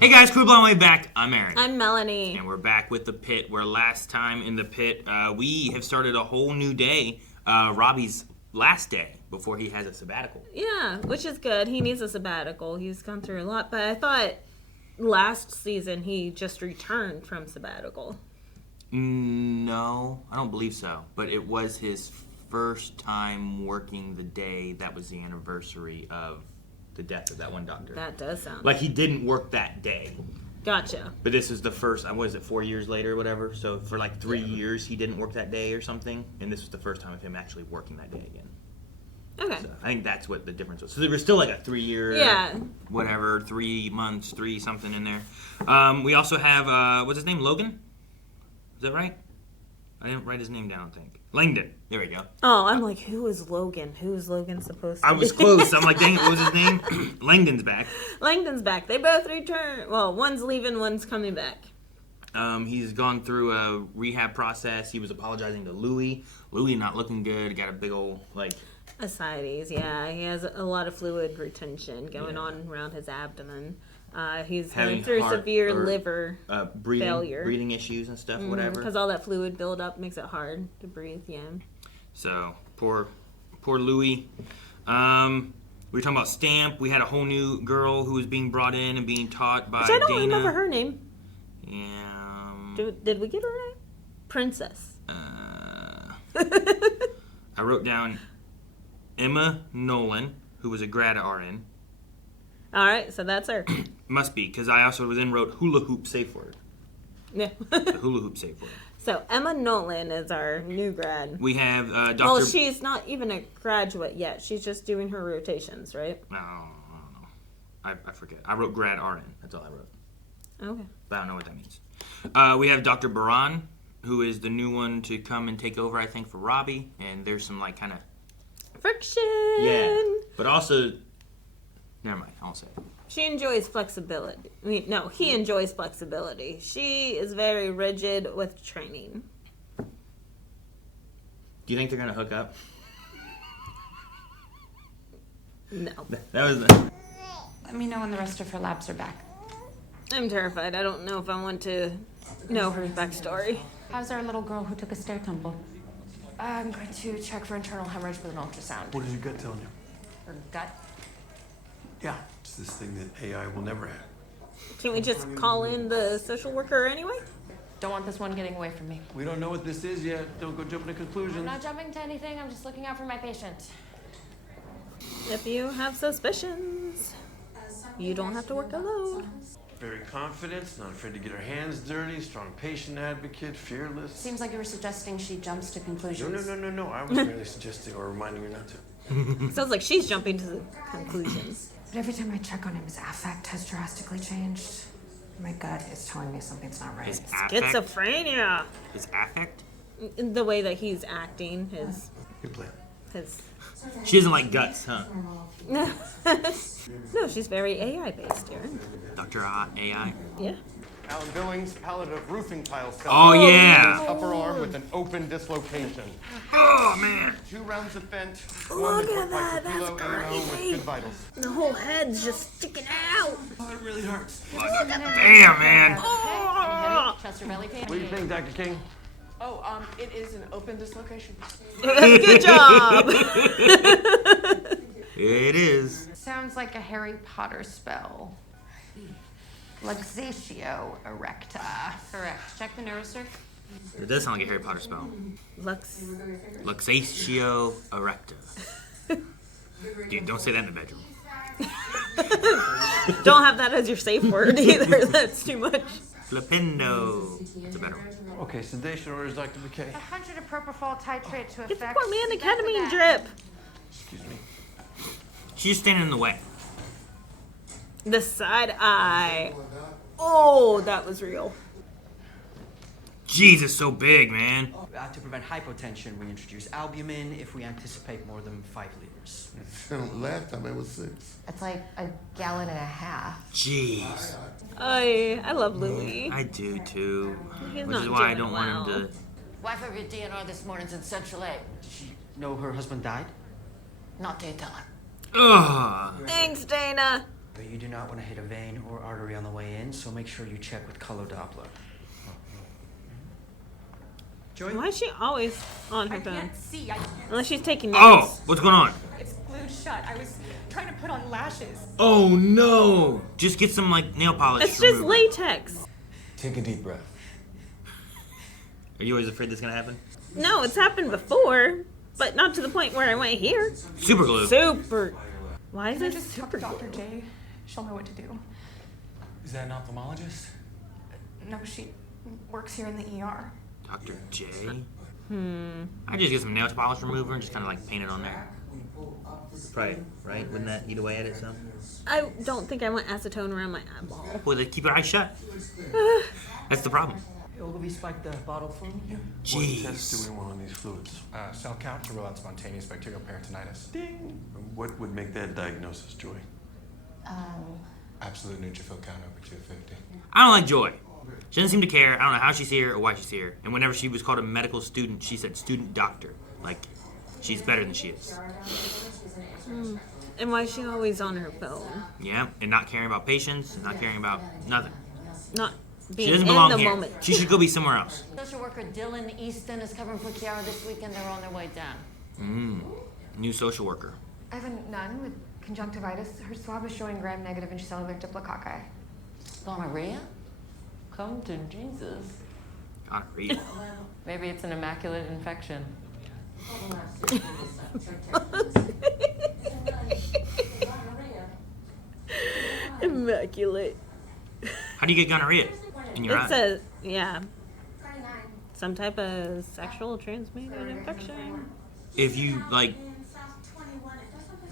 Hey guys, Crew Blown Way back. I'm Aaron. I'm Melanie. And we're back with the Pit, where last time in the Pit, we have started a whole new day, Robbie's last day before he has a sabbatical. Yeah, which is good. He needs a sabbatical. He's gone through a lot, but I thought last season he just returned from sabbatical. No, I don't believe so. But it was his first time working the day that was the anniversary of the death of that one doctor. That does sound like he didn't work that day. Gotcha. But this is the first, what is it, 4 years later or whatever? So for like 3 years he didn't work that day or something. And this was the first time of him actually working that day again. Okay. So I think that's what the difference was. So there was still like a 3 year, whatever, 3 months, 3 something in there. We also have, what's his name, Logan? Is that right? I didn't write his name down, I think. Langdon. There we go. Oh, I'm like, who is Logan? Who is Logan supposed to be? I was close. I'm like, dang it, what was his name? Langdon's back. Langdon's back. They both return. Well, one's leaving, one's coming back. He's gone through a rehab process. He was apologizing to Louie. Louie not looking good. Got a big old, ascites, yeah. He has a lot of fluid retention going on around his abdomen. He's going through severe liver failure. Breathing issues and stuff, whatever. Because all that fluid buildup makes it hard to breathe, yeah. So, poor Louie. We were talking about Stamp. We had a whole new girl who was being brought in and being taught by Dana. I don't remember her name. Yeah. Did we get her name? Princess. I wrote down Emma Nolan, who was a grad RN. All right, so that's her. Must be, because I also then wrote hula hoop safe word. Yeah. The hula hoop safe word. So Emma Nolan is our new grad. We have Dr. Well, she's not even a graduate yet. She's just doing her rotations, right? I don't know. I forget. I wrote grad RN. That's all I wrote. Okay. But I don't know what that means. We have Dr. Baran, who is the new one to come and take over, I think, for Robbie. And there's some, kind of... friction! Yeah. But also... Never mind. I won't say it. She enjoys flexibility. He enjoys flexibility. She is very rigid with training. Do you think they're going to hook up? No. That was the... Let me know when the rest of her labs are back. I'm terrified. I don't know if I want to know her backstory. How's our little girl who took a stair tumble? I'm going to check for internal hemorrhage with an ultrasound. What is your gut telling you? Her gut? Yeah, it's this thing that AI will never have. Can we just call in the social worker anyway? Don't want this one getting away from me. We don't know what this is yet. Don't go jumping to conclusions. I'm not jumping to anything. I'm just looking out for my patient. If you have suspicions, you don't have to work alone. Very confident, not afraid to get her hands dirty, strong patient advocate, fearless. Seems like you were suggesting she jumps to conclusions. No. I was merely suggesting or reminding her not to. Sounds like she's jumping to the conclusions. But every time I check on him, his affect has drastically changed. My gut is telling me something's not right. His affect? Schizophrenia. His affect? The way that he's acting, Good plan. She doesn't like guts, huh? No, she's very AI based, Aaron. Dr. AI? Yeah. Alan Billings, pallet of roofing tile fell. Oh, yeah. Upper arm with an open dislocation. Oh, man. 2 rounds of fent. Look 1 at that, per kilo that's MO with crazy. good vitals. The whole head's just sticking out. Oh, it really hurts. Damn, man. Oh! Chest or belly pain? What do you think, Dr. King? Oh, it is an open dislocation. Good job. It is. Sounds like a Harry Potter spell. Luxatio erecta. Correct. Check the neurosurg. It does sound like a Harry Potter spell. Luxatio erecta. Dude, don't say that in the bedroom. Don't have that as your safe word either. That's too much. Flipendo. It's a better one. Okay, sedation orders, Dr. McKay. 100 of propofol titrate to Get the effect. poor man the ketamine drip. Excuse me. She's just standing in the way. The side eye. Oh, that was real. Jeez, it's so big, man. To prevent hypotension, we introduce albumin if we anticipate more than 5 liters. Last time it was 6. It's like a gallon and a half. Jeez. I love Louie. I do, too. He's Which not is why I doing don't want him well. to... Wife of your DNR this morning's in Central A. Did she know her husband died? Not till you tell her. Ugh. Thanks, Dana. But you do not want to hit a vein or artery on the way in, so make sure you check with color Doppler. Joy? Why is she always on her phone? I can't see. Unless she's taking notes. Oh, what's going on? It's glued shut. I was trying to put on lashes. Oh no! Just get some like nail polish. It's just latex. Take a deep breath. Are you always afraid this is gonna happen? No, it's happened before, but not to the point where I went here. Super glue. Super. Why is Can I it just talk super to Dr. glue? J? She'll know what to do. Is that an ophthalmologist? No, she works here in the ER. Dr. J? I just get some nail polish remover and just kind of like paint it on there. Probably, right? Wouldn't that eat away at it some? I don't think I want acetone around my eyeball. Well, they keep your eyes shut. That's the problem. Ogilvy spiked the bottle for me. Jeez. What tests do we want on these fluids? Cell count to rule out spontaneous bacterial peritonitis. Ding. What would make that diagnosis, Joy? Absolute neutrophil count over 250. I don't like Joy. She doesn't seem to care. I don't know how she's here or why she's here. And whenever she was called a medical student, she said student doctor. Like, she's better than she is. And why is she always on her phone? Yeah, and not caring about patients, and not caring about nothing. Not She being doesn't in belong the here. moment. She should go be somewhere else. Social worker Dylan Easton is covering for Kiara this weekend. They're on their way down. New social worker. I have a nun with conjunctivitis. Her swab is showing gram-negative intracellular diplococci. Gonorrhea? Come to Jesus. Gonorrhea. Maybe it's an immaculate infection. Immaculate. How do you get gonorrhea? In your It eye? says, yeah. Some type of sexual transmitted infection. If you, like...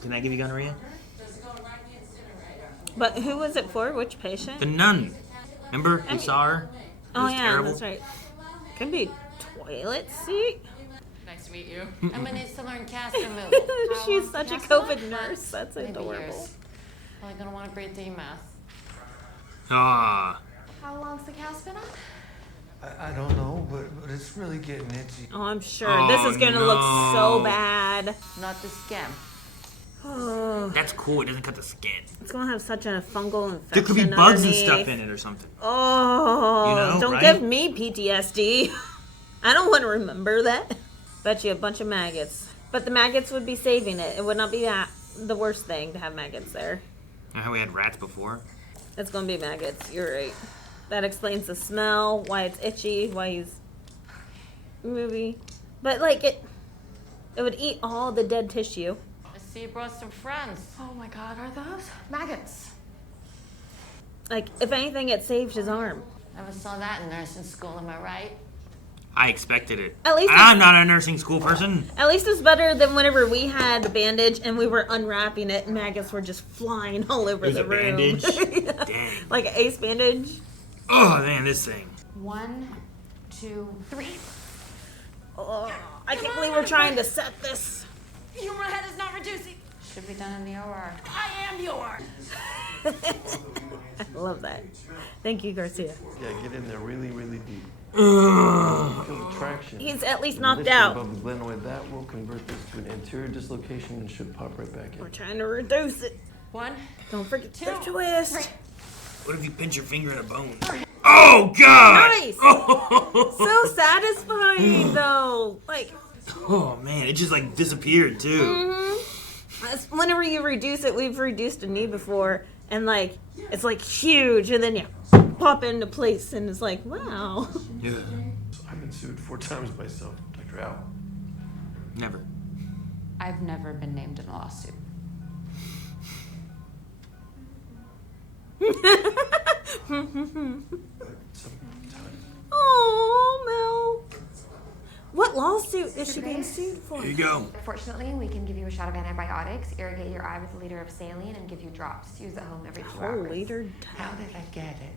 Can I give you gonorrhea? But who was it for? Which patient? The nun. Remember? We saw her? It Oh was yeah, terrible. that's right. Could be toilet seat. Nice to meet you. I'm gonna need to learn cast removal. She's such a COVID nurse. That's Maybe adorable. years. Probably gonna want to breathe through your mouth. Ah. How long's the cast been on? I don't know, but it's really getting itchy. Oh, I'm sure this is gonna look so bad. Not the scam. Oh, That's cool. It doesn't cut the skin. it's gonna have such a fungal infection. There could be bugs and underneath. stuff in it or something. Oh, You know, don't right? give me PTSD. I don't want to remember that. Bet you a bunch of maggots. But the maggots would be saving it. It would not be that the worst thing to have maggots there. You know how we had rats before? It's gonna be maggots. You're right. That explains the smell, why it's itchy, why he's movie. But like it would eat all the dead tissue. I see you brought some friends. Oh my god, are those? Maggots. Like if anything, it saved his arm. Never saw that in nursing school, am I right? I expected it. At least I'm not a nursing school person. At least it's better than whenever we had the bandage and we were unwrapping it and maggots were just flying all over It was the a room. bandage? Yeah. Dang. Like an ace bandage. Oh, man, this thing. 1, 2, 3. Oh, I can't believe we're trying to set this. Your head is not reducing. Should be done in the OR. I am yours. I love that. Thank you, Garcia. Yeah, get in there really, really deep. Ugh. Feel the traction. He's at least knocked Lift out. above the glenoid. That will convert this to an anterior dislocation and should pop right back We're in. trying to reduce it. 1, Don't forget the 2, twist. 3. What if you pinch your finger in a bone? Oh, God! Nice. Oh, So satisfying, though. Like, oh, man, it just, like, disappeared, too. whenever you reduce it, we've reduced a knee before, and like it's like huge, and then you pop into place, and it's like, wow. Yeah. I've been sued 4 times myself, Dr. Al. Never. I've never been named in a lawsuit. Oh, Mel. What lawsuit is she being sued for? Here you go. Fortunately, we can give you a shot of antibiotics, irrigate your eye with a liter of saline, and give you drops. Use at home every 2 Whole hours. liter. How did I get it?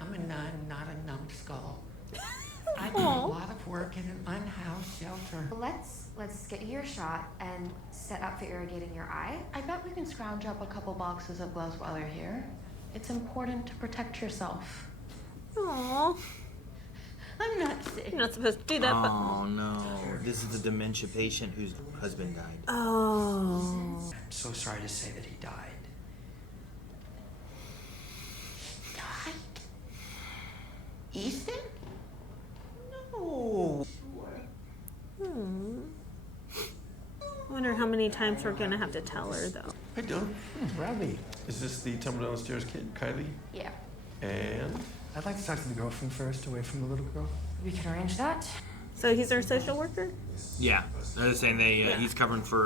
I'm a nun, not a numbskull. I do a lot of work in an unhoused shelter. Let's get you your shot and set up for irrigating your eye. I bet we can scrounge up a couple boxes of gloves while you're here. It's important to protect yourself. Aww. I'm not sick. You're not supposed to do that, but... Oh no, this is the dementia patient whose husband died. Oh. I'm so sorry to say that he died. Died? Easton? No. I wonder how many times we're gonna have to tell her, though. Hi, Dylan. Robbie. Is this the tumble down the stairs kid, Kylie? Yeah. And I'd like to talk to the girlfriend first, away from the little girl. We can arrange that. So he's our social worker? Yeah, they're saying he's covering for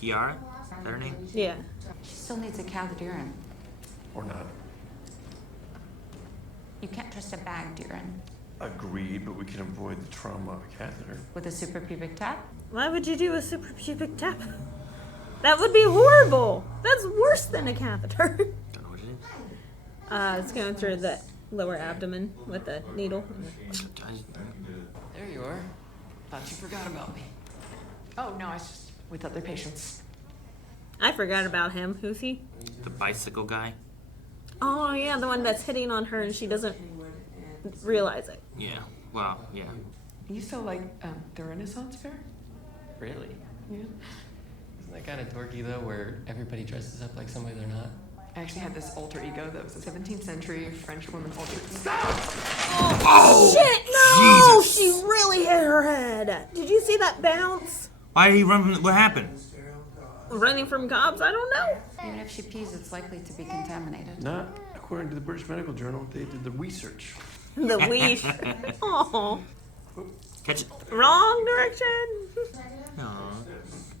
Kiara. Is that her name? Yeah. She still needs a catheter in. or not? You can't trust a bagged urine. Agreed, but we can avoid the trauma of a catheter. With a suprapubic tap? Why would you do a suprapubic tap? That would be horrible. That's worse than a catheter. Don't know what it is. It's going through the lower abdomen with a needle. There you are. Thought you forgot about me. Oh, no, it's just with other patients. I forgot about him. Who's he? The bicycle guy. Oh, yeah, the one that's hitting on her and she doesn't realize it. Yeah. Well, yeah. You still like the Renaissance fair? Really? Yeah. Isn't that kind of dorky though, where everybody dresses up like somebody they're not? I actually had this alter ego that was a 17th century French woman alter. Oh, shit! No! Jesus. She really hit her head. Did you see that bounce? Why did he run from? What happened? Running from cops? I don't know. Even if she pees, it's likely to be contaminated. Not according to the British Medical Journal. They did the research. The weed. Oh, Catch it. wrong direction. No.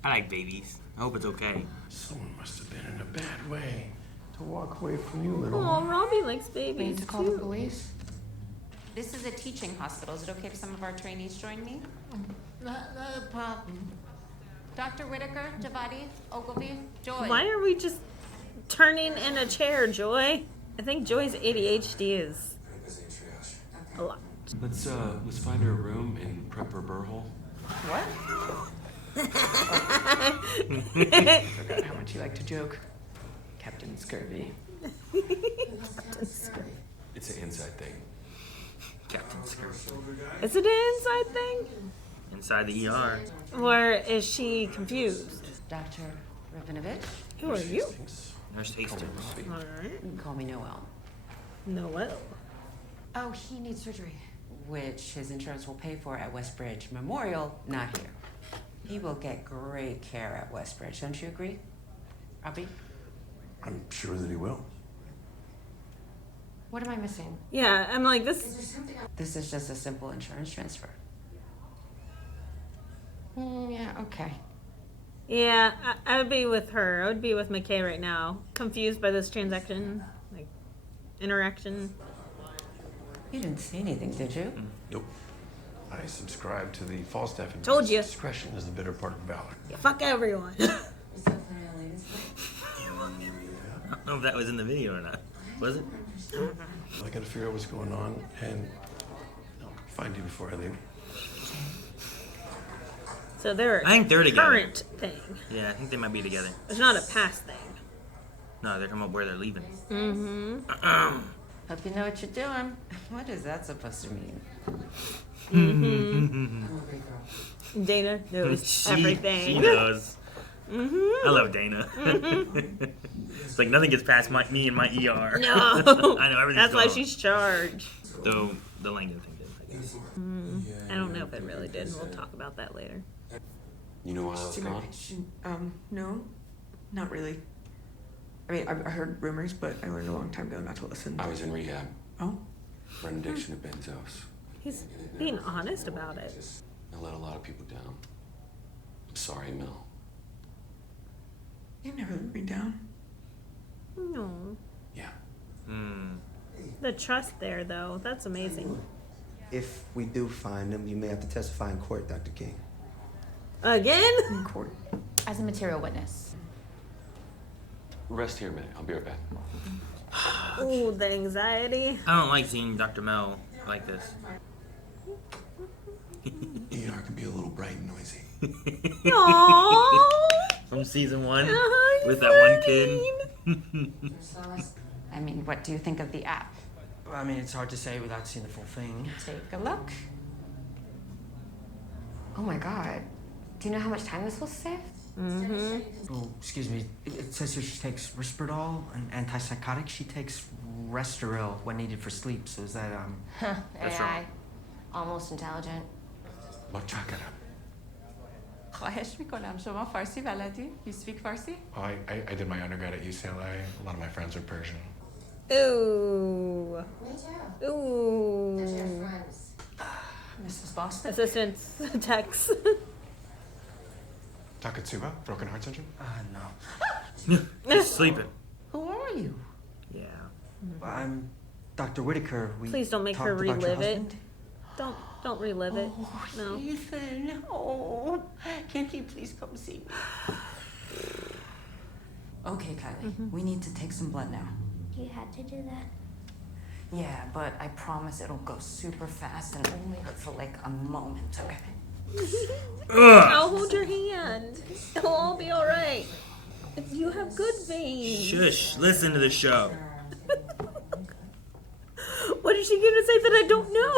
I like babies. I hope it's okay. Someone must have been in a bad way to walk away from you, little. Oh, Robbie likes We babies need to call too. the police. This is a teaching hospital. Is it okay if some of our trainees join me? Not a problem. Dr. Whitaker, Javadi, Ogilvy, Joy. Why are we just turning in a chair, Joy? I think Joy's ADHD is a lot. Let's find her a room and prep her burhole. What? Forgot how much you like to joke. Captain Scurvy. It's an inside thing. Captain Skirt. Is it an inside thing? Inside the ER. Or is she confused? Dr. Rabinovich? Who are you? Nurse Hastings. Alright. You can call me Noelle. Noelle. Oh, he needs surgery. Which his insurance will pay for at Westbridge Memorial, not here. He will get great care at Westbridge. Don't you agree, Robbie? I'm sure that he will. What am I missing? Yeah, I'm like, this. This is just a simple insurance transfer. Yeah, okay. Yeah, I would be with her. I would be with McKay right now. Confused by this transaction, like, interaction. You didn't say anything, did you? Nope. I subscribe to the Falstaff advice. Told you. Discretion is the better part of valor. Yeah, fuck everyone. I don't know if that was in the video or not. Was it? I gotta figure out what's going on and I'll find you before I leave. So they're I think they're together. current thing. Yeah, I think they might be together. It's not a past thing. No, they're talking about where they're leaving. Mm-hmm. Hope you know what you're doing. What is that supposed to mean? Mm-hmm. Dana knows everything. She knows. Mm-hmm. I love Dana. It's like nothing gets past me and my ER. No. I know everything's That's why going on. she's charged. Though the Langdon thing did, I guess. I don't know if it really did. We'll talk about that later. You know why I was See my gone? patient? No, not really. I mean, I heard rumors, but I learned a long time ago not to listen. I was in rehab Oh, for an addiction to benzos. He's being honest about it. I let a lot of people down. I'm sorry, Mel. you never let me down. No. Yeah. The trust there, though, that's amazing. If we do find him, you may have to testify in court, Dr. King. Again? In court. As a material witness. Rest here a minute. I'll be right back. Ooh, the anxiety. I don't like seeing Dr. Mel like this. ER can be a little bright and noisy. Aww. From season 1 Uh-huh, with that one kid. I mean, what do you think of the app? I mean, it's hard to say without seeing the full thing. Take a look. Oh my god. Do you know how much time this will save? Mm-hmm. Oh, excuse me. It says here she takes Risperdal, an antipsychotic. She takes Restoril when needed for sleep. So is that, AI. Almost intelligent. بچه کردم. خواهش میکنم شما فارسی بلدی? You speak Farsi? Oh, I did my undergrad at UCLA. A lot of my friends are Persian. Ooh. Me too. Ooh. Those are your friends. Mrs. Boston? Assistants. Text. Takatsuba, broken heart syndrome? no. Just sleeping. Who are you? Yeah. I'm Dr. Whitaker. We Please don't make her talked about your relive it. husband. Don't relive it. No. Ethan, oh, can't you please come see me? Okay, Kylie. We need to take some blood now. You had to do that. Yeah, but I promise it'll go super fast and only hurt for like a moment, okay? I'll hold your hand. It'll all be alright. You have good veins. Shush. Listen to the show. What is she gonna say that I don't know?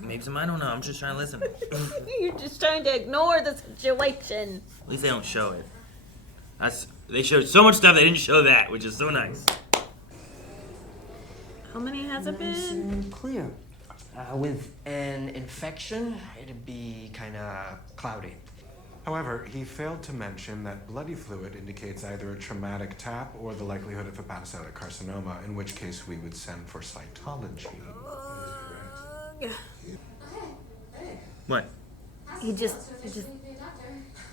Maybe some I don't know. I'm just trying to listen. You're just trying to ignore the situation. At least they don't show it. They showed so much stuff they didn't show that, which is so nice. How many has it Nice been? and clear. With an infection, it'd be kind of cloudy. However, he failed to mention that bloody fluid indicates either a traumatic tap or the likelihood of hepatocellular carcinoma, in which case we would send for cytology. What? He just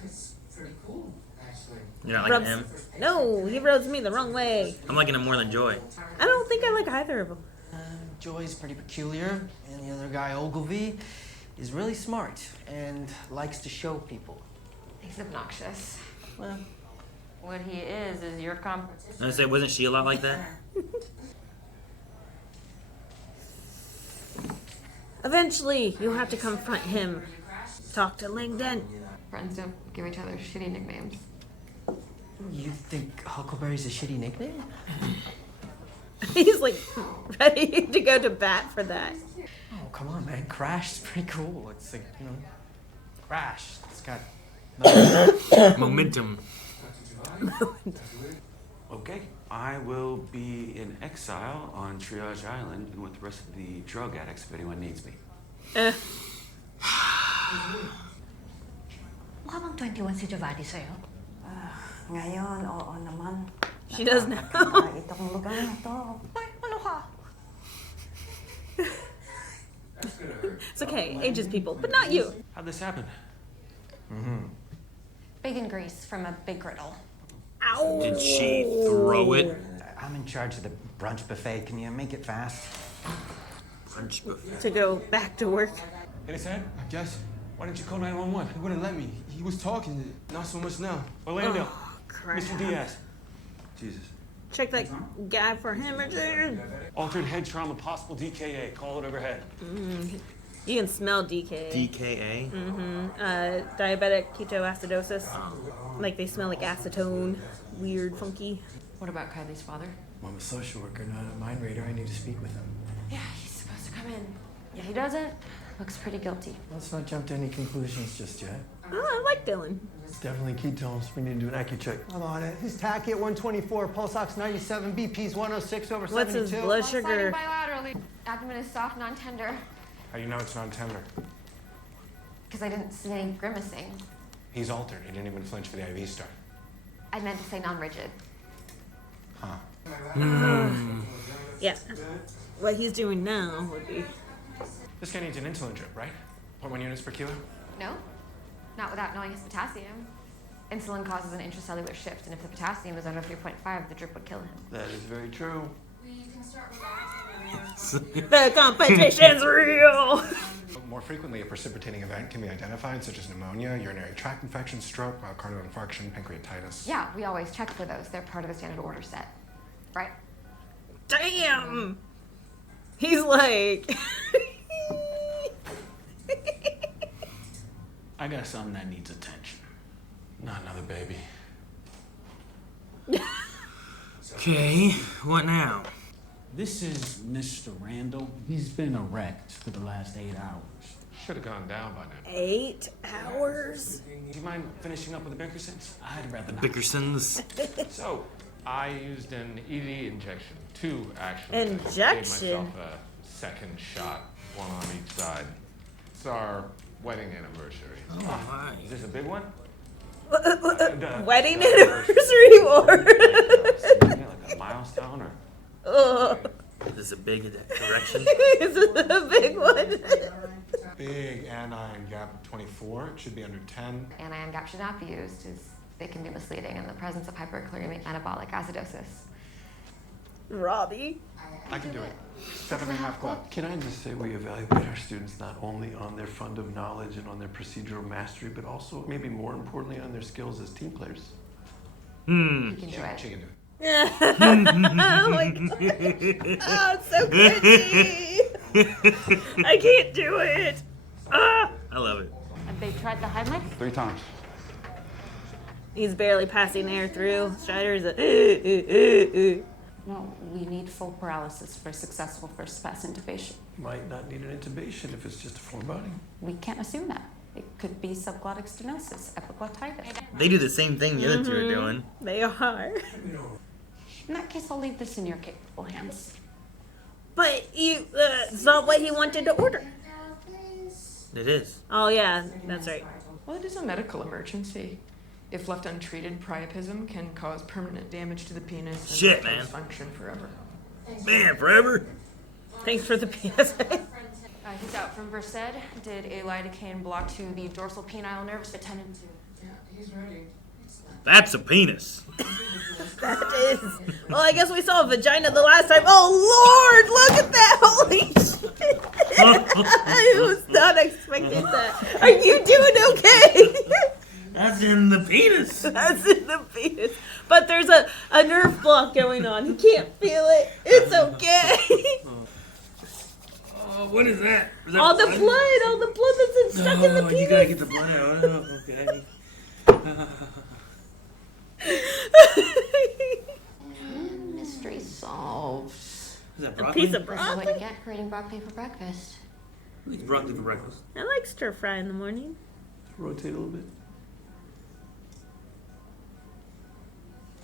It's pretty cool, actually. You're not liking him? No, he rubs me the wrong way. I'm liking him more than Joy. I don't think I like either of them. Joy's pretty peculiar, and the other guy, Ogilvy, is really smart and likes to show people. He's obnoxious. Well, What he is your competition. I was gonna say, wasn't she a lot like that? Eventually, you'll have to confront him. Talk to Langdon. Friends don't give each other shitty nicknames. you think Huckleberry's a shitty nickname? He's like ready to go to bat for that. Oh, come on, man. Crash is pretty cool. It's like, you know, Crash. It's got momentum. Okay, I will be in exile on Triage Island and with the rest of the drug addicts if anyone needs me. Mukha bang 21 si Giovanni sa'yo? Ngayon, oo naman. She does now. Itong lugar na to. Ay, ano ka? It's okay, ages people, but not you. How'd this happen? Bacon grease from a big griddle. Ow! Did she throw it? I'm in charge of the brunch buffet. Can you make it fast? Brunch buffet. To go back to work. Hit his head? I guess. Why didn't you call 911? He wouldn't let me. He was talking. Not so much now. Orlando. Oh, crap. Mr. Diaz. Jesus. Check that guy for hemorrhages. Altered head trauma, possible DKA. Call it overhead. You can smell DKA. DKA? Diabetic ketoacidosis. Like they smell like acetone. Weird, funky. What about Kylie's father? I'm a social worker, not a mind reader. I need to speak with him. Yeah, he's supposed to come in. Yeah, he doesn't. Looks pretty guilty. Let's not jump to any conclusions just yet. Oh, I like Dylan. It's definitely ketones. We need to do an AccuCheck. I'm on it. His tachy at 124, pulse ox 97, BP's 106 over 72. What's his blood sugar? Bilaterally. Abdomen is soft, non-tender. How do you know it's non-tender? Because I didn't see any grimacing. He's altered. He didn't even flinch for the IV star. I meant to say non-rigid. Huh. Yeah. What he's doing now would be. This guy needs an insulin drip, right? 0.1 units per kilo? No, not without knowing his potassium. Insulin causes an intracellular shift, and if the potassium is under 3.5, the drip would kill him. That is very true. The competition's real! More frequently, a precipitating event can be identified, such as pneumonia, urinary tract infection, stroke, myocardial infarction, pancreatitis. Yeah, we always check for those. They're part of the standard order set. Right? Damn! He's like. I got something that needs attention. Not another baby. Okay, what now? This is Mr. Randall. He's been erect for the last 8 hours. Should have gone down by now. 8 hours? Do you mind finishing up with the Bickersons? I'd rather not. Bickersons. So, I used an ED injection. 2, actually. Injection? I gave myself a second shot, 1 on each side. It's our wedding anniversary. Oh, my. Is this a big one? Wedding anniversary or? Like a milestone or? Is this a big correction? Is this a big one? Big anion gap of 24. It should be under 10. Anion gap should not be used as they can be misleading in the presence of hyperchloremic anabolic acidosis. Robbie? I can do it. 7.5 club. Can I just say we evaluate our students not only on their fund of knowledge and on their procedural mastery, but also, maybe more importantly, on their skills as team players? You can do it. She can do it. Oh my god. Oh, it's so cringy. I can't do it. Ah. I love it. Have they tried the Heimlich? 3 times. He's barely passing air through. Strider's a. No, we need full paralysis for successful first pass intubation. Might not need an intubation if it's just a foreboding. We can't assume that. It could be subglottic stenosis, epiglottitis. They do the same thing the other two are doing. They are. In that case, I'll leave this in your capable hands. But it's not what he wanted to order. It is. Oh yeah, that's right. Well, it is a medical emergency. If left untreated, priapism can cause permanent damage to the penis and Shit, man. dysfunction forever. Man, forever. Thanks for the PSA. He's out from Versed. Did a lidocaine block to the dorsal penile nerves attendant to. Yeah, he's ready. That's a penis. That is. Well, I guess we saw a vagina the last time. Oh Lord, look at that! Holy shit! I was not expecting that. Are you doing okay? That's in the penis. That's in the penis. But there's a nerve block going on. He can't feel it. It's okay. Oh, what is that? Is that all the blood that's stuck in the penis. You gotta get the blood out. Oh, okay. Mystery solved. Is that A broccoli? piece of This is what broccoli. you get for eating broccoli for breakfast. Who eats broccoli for breakfast? I like stir fry in the morning. Rotate a little bit.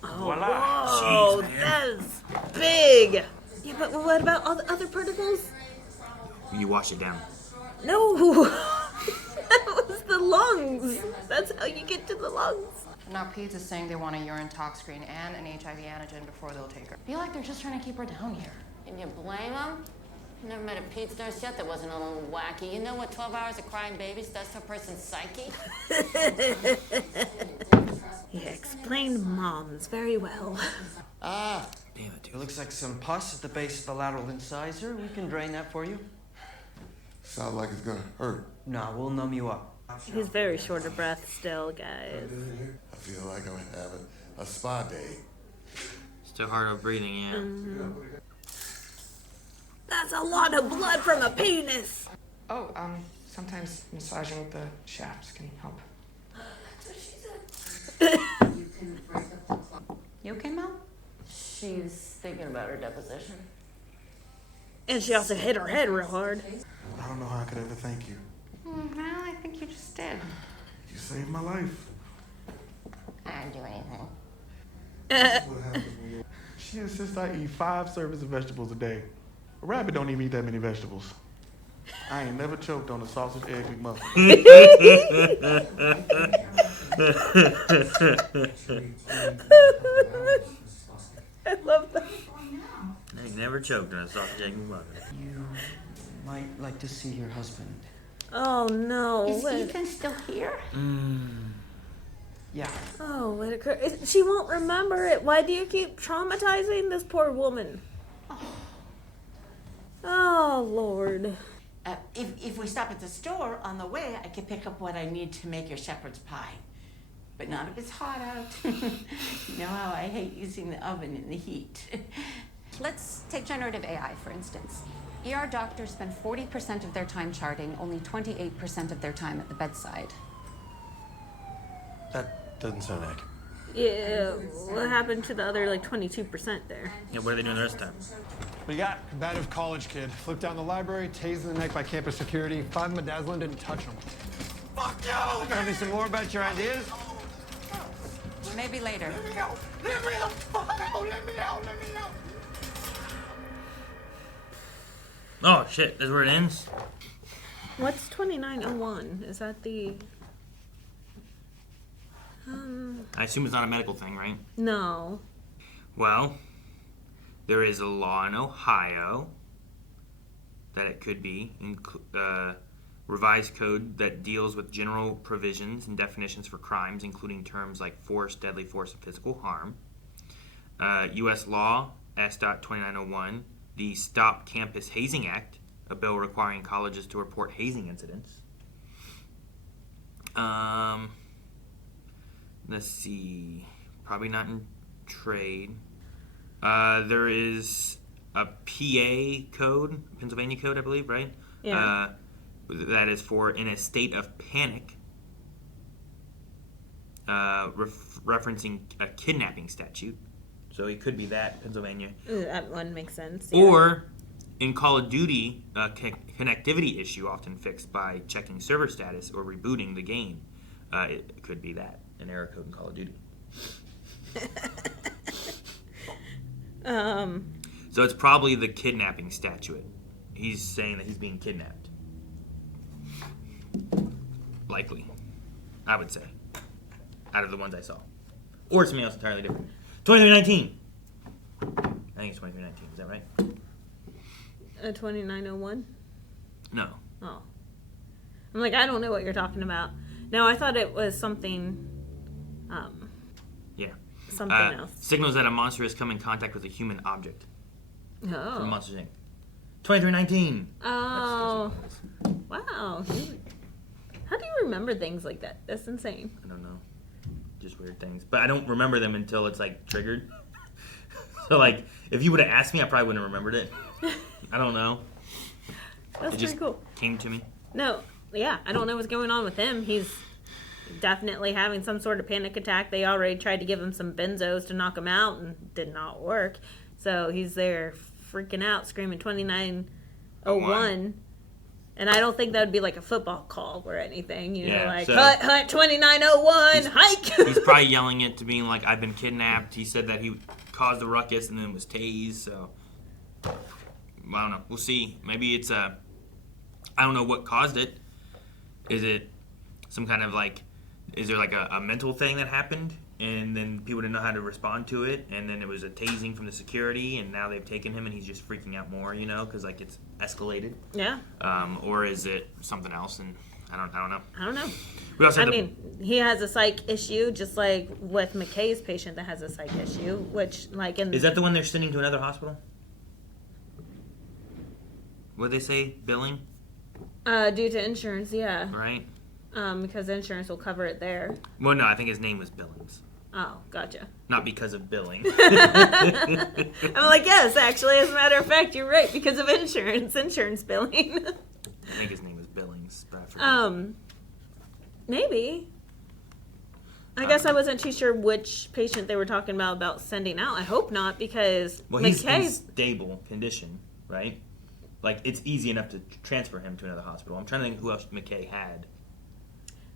Oh, Voila. whoa, Jeez, man. that is big. Yeah, but what about all the other particles? You wash it down. No, that was the lungs. That's how you get to the lungs. Now, Peds is saying they want a urine tox screen and an HIV antigen before they'll take her. I feel like they're just trying to keep her down here. Can you blame them? I've never met a Pete's nurse yet that wasn't a little wacky. You know what 12 hours of crying babies does to a person's psyche? He explained moms very well. Ah, damn it, dude. It looks like some pus at the base of the lateral incisor. We can drain that for you. Sounds like it's gonna hurt. Nah, we'll numb you up. He's very short of breath still, guys. I feel like I'm having a spa day. Still hard of breathing, yeah. Mm-hmm. That's a lot of blood from a penis. Oh, sometimes massaging with the shafts can help. You okay, Mel? She's thinking about her deposition. And she also hit her head real hard. I don't know how I could ever thank you. Well, I think you just did. You saved my life. I didn't do anything. She insists I eat 5 servings of vegetables a day. A rabbit don't even eat that many vegetables. I ain't never choked on a sausage, egg, McMuffin. I love that. They never choked on a sausage, egg, and butter. You might like to see your husband. Oh no. Is what- Ethan still here? Yeah. Oh, what occurred? She won't remember it. Why do you keep traumatizing this poor woman? Oh, Lord. If we stop at the store on the way, I can pick up what I need to make your shepherd's pie. But not if it's hot out. You know how I hate using the oven in the heat. Let's take generative AI, for instance. ER doctors spend 40% of their time charting, only 28% of their time at the bedside. That doesn't sound accurate. Yeah, what happened to the other, 22% there? Yeah, what are they doing the rest of the time? We got combative college kid. Flipped down the library, tased in the neck by campus security. 5 midazolam, didn't touch him. Fuck you! Tell me some more about your ideas? Maybe later. Let me out! Let me out! Fuck out! Let me out! Let me out! Oh shit, that's where it ends? What's 2901? Is that the... I assume it's not a medical thing, right? No. Well, there is a law in Ohio that it could be, revised code that deals with general provisions and definitions for crimes, including terms like force, deadly force, and physical harm. U.S. Law, S.2901, the Stop Campus Hazing Act, a bill requiring colleges to report hazing incidents. Let's see, probably not in trade. There is a PA code, Pennsylvania code, I believe, right? Yeah. That is for in a state of panic, referencing a kidnapping statute. So it could be that, Pennsylvania. That one makes sense. Yeah. Or in Call of Duty, a connectivity issue often fixed by checking server status or rebooting the game. It could be that, an error code in Call of Duty. So it's probably the kidnapping statute. He's saying that he's being kidnapped. Likely, I would say, out of the ones I saw. Or something else entirely different. 2319. I think it's 2319. Is that right? 2901? No. Oh. I'm like, I don't know what you're talking about. No, I thought it was something, Yeah. something else. Signals that a monster has come in contact with a human object. Oh. From Monsters Inc. 2319. Oh. Wow. How do you remember things like that? That's insane. I don't know. Just weird things. But I don't remember them until it's, like, triggered. So, like, if you would have asked me, I probably wouldn't have remembered it. I don't know. That's it pretty just cool. came to me. No, yeah, I don't know what's going on with him. He's definitely having some sort of panic attack. They already tried to give him some benzos to knock him out and did not work. So he's there freaking out, screaming 2901. And I don't think that would be like a football call or anything. You know, like, so hut 2901, hike. He's probably yelling it to being like, I've been kidnapped. He said that he caused a ruckus and then was tased. So, I don't know. We'll see. Maybe it's I don't know what caused it. Is it some kind of like, is there like a mental thing that happened? And then people didn't know how to respond to it, and then it was a tasing from the security, and now they've taken him, and he's just freaking out more, you know, because like it's escalated. Yeah. Or is it something else? And I don't know. I don't know. We also had he has a psych issue, just like with McKay's patient that has a psych issue, which like in. Is that the one they're sending to another hospital? What did they say? Billing? Due to insurance, yeah. Right. Because insurance will cover it there. Well, no, I think his name was Billings. Oh, gotcha. Not because of billing. I'm like, yes, actually, as a matter of fact, you're right, because of insurance billing. I think his name was Billings, but I forgot. Maybe. I guess I wasn't too sure which patient they were talking about sending out. I hope not, because he's in McKay's stable condition, right? Like, it's easy enough to transfer him to another hospital. I'm trying to think who else McKay had.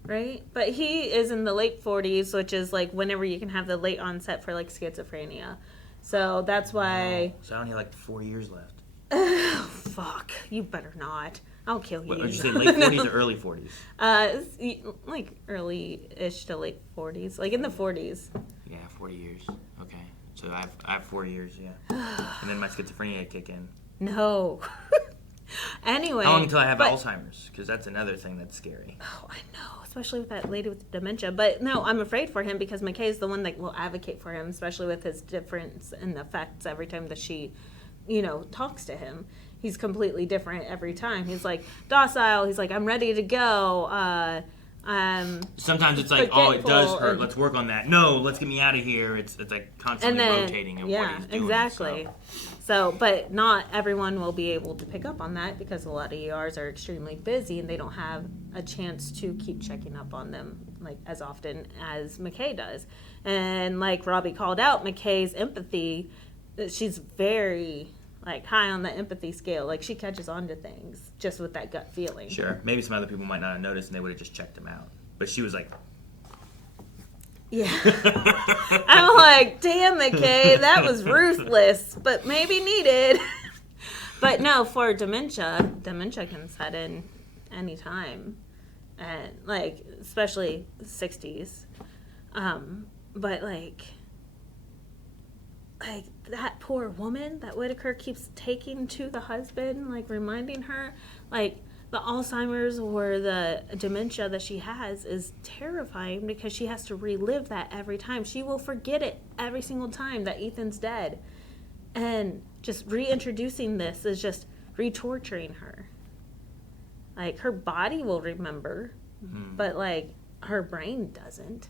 Right? But he is in the late 40s, which is like whenever you can have the late onset for like schizophrenia. So that's why... So I only have like 4 years left. Oh, fuck. You better not. I'll kill you. What, did you say late 40s or early 40s? Like early-ish to late 40s. Like in the 40s. Yeah, 40 years. Okay. So I have 4 years, yeah. And then my schizophrenia kick in. No. Anyway. How long until I have Alzheimer's? Because that's another thing that's scary. Oh, I know. Especially with that lady with dementia. But no, I'm afraid for him because McKay's the one that will advocate for him, especially with his difference in effects every time that she, talks to him. He's completely different every time. He's like docile. He's like, I'm ready to go. Sometimes it's like, oh, it does hurt. Let's work on that. No, let's get me out of here. It's like constantly rotating of what he's doing. Exactly. So, but not everyone will be able to pick up on that because a lot of ERs are extremely busy and they don't have a chance to keep checking up on them like as often as McKay does. And like Robbie called out, McKay's empathy, she's very like high on the empathy scale. Like she catches on to things just with that gut feeling. Sure. Maybe some other people might not have noticed and they would have just checked him out. But she was like, yeah. I'm like, damn it, Kay, that was ruthless, but maybe needed. But no, for dementia can set in anytime. And like, especially 60s. But like that poor woman that Whitaker keeps taking to the husband, like reminding her, like the Alzheimer's or the dementia that she has is terrifying because she has to relive that every time. She will forget it every single time that Ethan's dead. And just reintroducing this is just re-torturing her. Like her body will remember, but like her brain doesn't.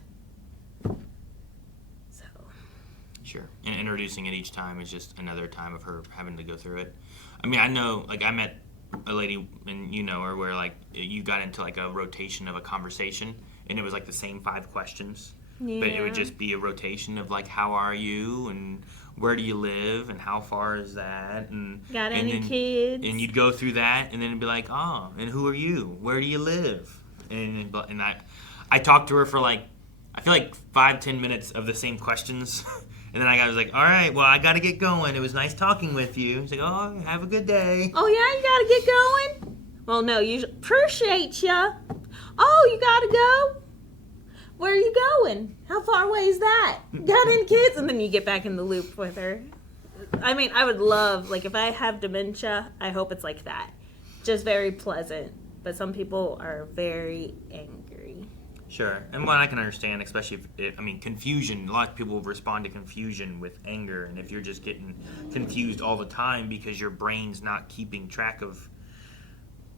Sure. And introducing it each time is just another time of her having to go through it. I mean, I know, like, I met a lady, and you know her, where, like, you got into, like, a rotation of a conversation, and it was, like, the same 5 questions. Yeah. But it would just be a rotation of, like, how are you, and where do you live, and how far is that, and... Got any kids? And you'd go through that, and then it'd be like, oh, and who are you? Where do you live? And I talked to her for, like, I feel like 5-10 minutes of the same questions. And then I was like, all right, well, I got to get going. It was nice talking with you. He's like, oh, have a good day. Oh, yeah, you got to get going? Well, no, you appreciate ya. Oh, you got to go? Where are you going? How far away is that? Got any kids? And then you get back in the loop with her. I mean, I would love, like, if I have dementia, I hope it's like that. Just very pleasant. But some people are very angry. Sure. And what I can understand, especially if confusion, a lot of people respond to confusion with anger. And if you're just getting confused all the time because your brain's not keeping track of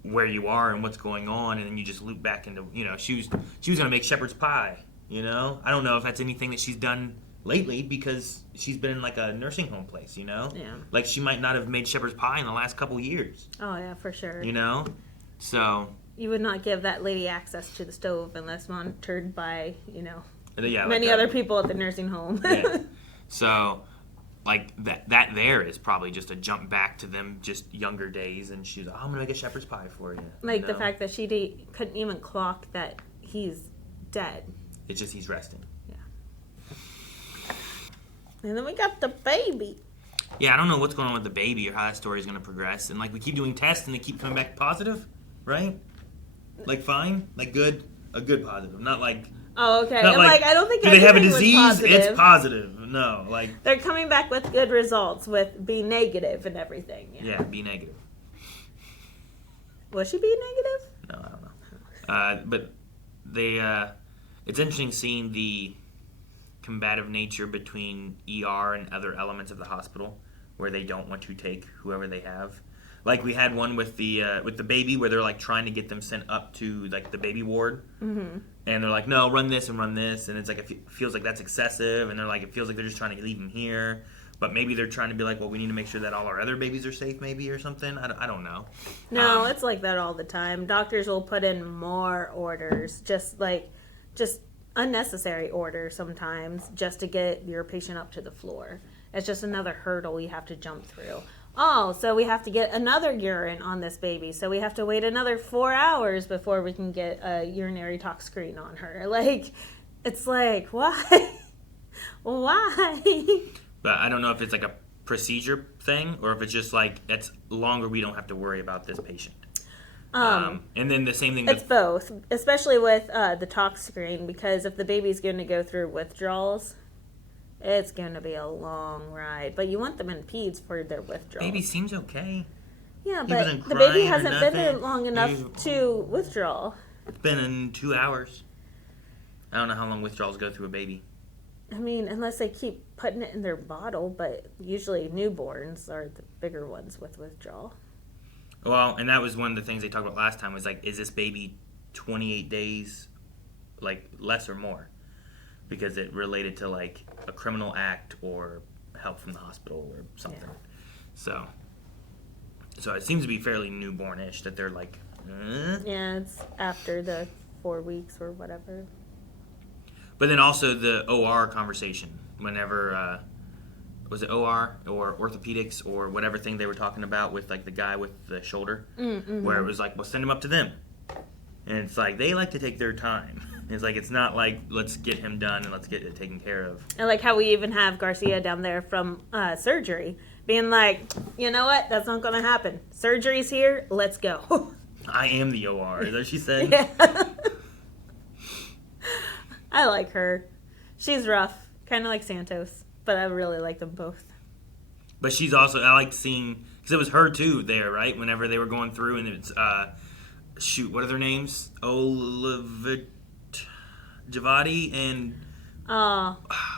where you are and what's going on, and then you just loop back into, she was going to make shepherd's pie, I don't know if that's anything that she's done lately because she's been in like a nursing home place, Yeah. Like she might not have made shepherd's pie in the last couple years. Oh, yeah, for sure. So... You would not give that lady access to the stove unless monitored by, yeah, many other people at the nursing home. Yeah. So, like, that there is probably just a jump back to them just younger days, and she's like, oh, I'm going to make a shepherd's pie for you. Like the fact that she couldn't even clock that he's dead. It's just he's resting. Yeah. And then we got the baby. Yeah, I don't know what's going on with the baby or how that story is going to progress. And, like, we keep doing tests, and they keep coming back positive, right? Like fine, like good, a good positive, not like. Oh, okay. I'm like, I don't think. Do they have a disease? It's positive. No, like. They're coming back with good results, with B negative and everything. Yeah, B negative. Was she B negative? No, I don't know. But they, it's interesting seeing the combative nature between ER and other elements of the hospital, where they don't want to take whoever they have. Like we had one with the baby where they're like trying to get them sent up to like the baby ward, and they're like, no, run this, and it's like it feels like that's excessive, and they're like it feels like they're just trying to leave him here, but maybe they're trying to be like, well, we need to make sure that all our other babies are safe, maybe or something. I don't know. No, it's like that all the time. Doctors will put in more orders, just unnecessary orders sometimes, just to get your patient up to the floor. It's just another hurdle you have to jump through. Oh, so we have to get another urine on this baby. So we have to wait another 4 hours before we can get a urinary tox screen on her. Like, it's like, why? Why? But I don't know if it's like a procedure thing or if it's just like it's longer we don't have to worry about this patient. And then the same thing. It's both, especially with the tox screen, because if the baby's going to go through withdrawals, it's going to be a long ride. But you want them in peds for their withdrawals. Baby seems okay. Yeah, but the baby hasn't been there long enough to withdraw. It's been in 2 hours. I don't know how long withdrawals go through a baby. I mean, unless they keep putting it in their bottle, but usually newborns are the bigger ones with withdrawal. Well, and that was one of the things they talked about last time was like, is this baby 28 days, like less or more? Because it related to like a criminal act or help from the hospital or something. Yeah. So it seems to be fairly newborn-ish that they're like, Yeah, it's after the 4 weeks or whatever. But then also the OR conversation whenever was it OR or orthopedics or whatever thing they were talking about with like the guy with the shoulder, where it was like, well, send him up to them, and it's like they like to take their time. It's like it's not like let's get him done and let's get it taken care of. I like how we even have Garcia down there from surgery being like, you know what, that's not going to happen. Surgery's here, let's go. I am the OR, is that what she said? Yeah. I like her. She's rough, kind of like Santos, but I really like them both. But she's also, I liked seeing, because it was her too there, right? Whenever they were going through, and it's, what are their names? Javadi and